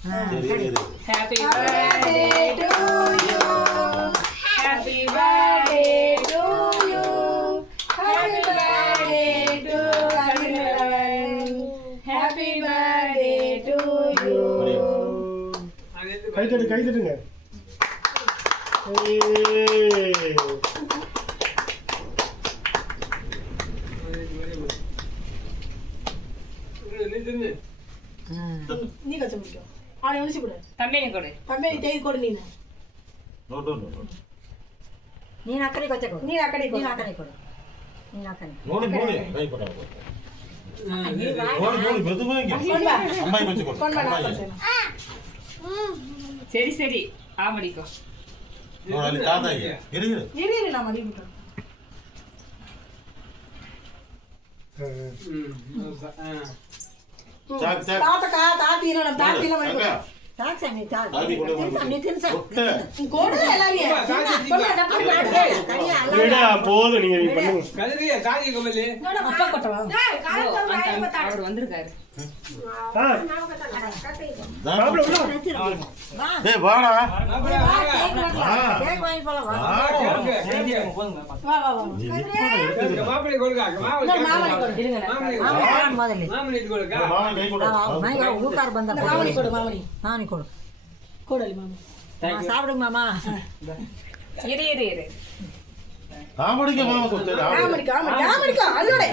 Happy birthday to you. Happy birthday to you. Happy birthday to Kavilavan. Happy birthday to you. கை தட்டுங்க. நீ கச்ச முடிக்கும் அவனை ஒழிச்சு கொடு தம்பி கொடு தேதி கொடு நீ நீ அக்கறை கொச்ச கொடு நீ அக்கறை கொடு சரி சரி ஆமடிக்கோ நான் மடி விட்டேன் போதும் நீங்க அவர் வந்திருக்காரு சாப்பிடுங்க மாமா இரு காமெடிக்கு மாமா கொடுத்து காமெடிக்கா அல்லோட